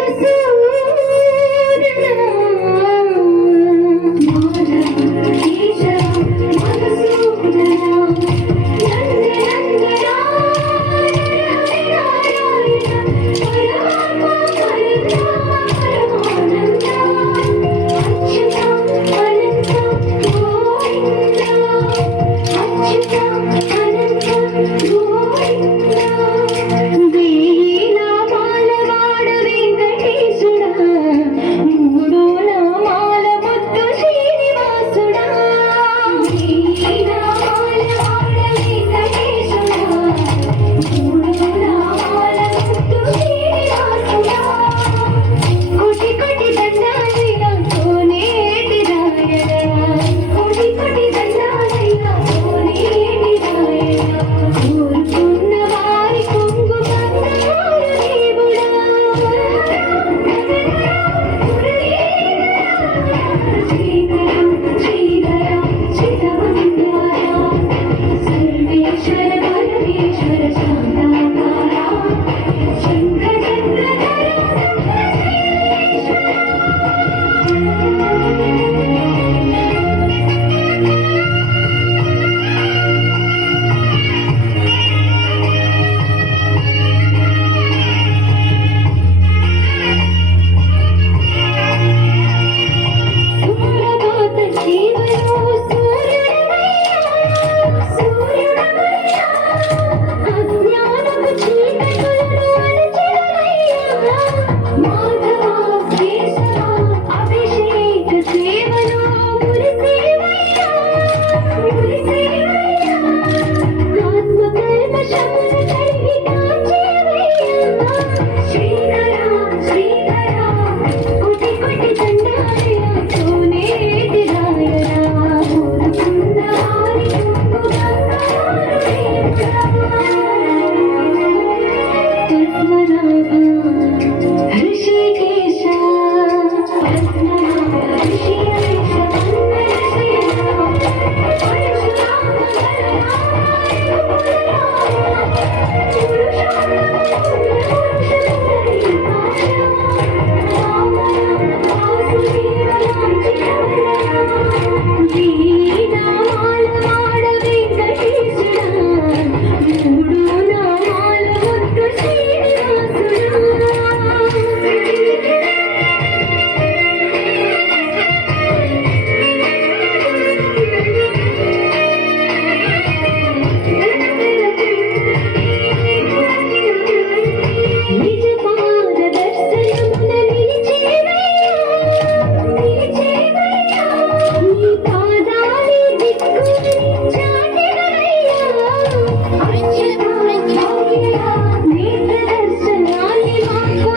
Yes, sir.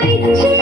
like to